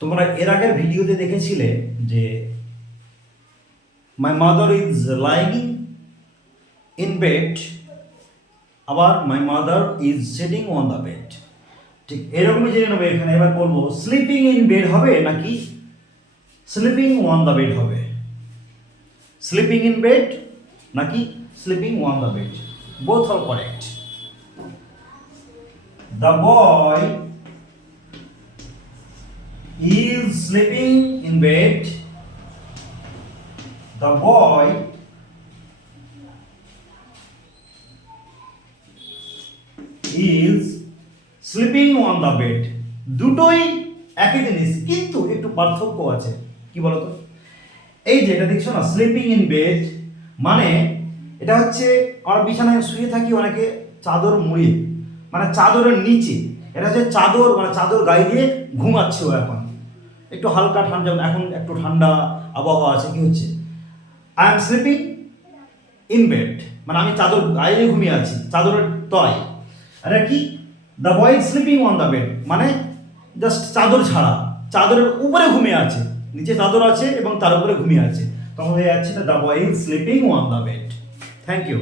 তোমরা এর আগের ভিডিওতে দেখেছিলে যে my mother is lying in bed, আবার my mother is sitting on the bed. ঠিক এরকমই জেনে নেবে এখানে। এবার বলবো স্লিপিং ইন বেড হবে নাকি স্লিপিং অন দ্য বেড হবে। স্লিপিং ইন বেড নাকি sleeping on the bed, both are correct. The boy is sleeping in bed. The boy is sleeping on the bed. দুটোই একই জিনিস, কিন্তু একটু পার্থক্য আছে। কি বলতো? এই যে এটা দেখছো না, স্লিপিং ইন বেড মানে এটা হচ্ছে আমরা বিছানায় শুয়ে থাকি অনেকে চাদর মুড়িয়ে, মানে চাদরের নিচে। এটা হচ্ছে চাদর, মানে চাদর গায়ে দিয়ে ঘুমাচ্ছে ও। এখন একটু হালকা ঠান্ডা, এখন একটু ঠান্ডা আবহাওয়া আছে। কি হচ্ছে? I am sleeping in bed, মানে আমি চাদর গায়ে দিয়ে ঘুমিয়ে আছি, চাদরের তলায়। আর কি the boy is sleeping on the bed, মানে জাস্ট চাদর ছাড়া, চাদরের উপরে ঘুমিয়ে আছে, নিচে চাদর আছে এবং তার উপরে ঘুমিয়ে আছে। তখন হয়ে যাচ্ছে the boy is sleeping on the bed. Thank you.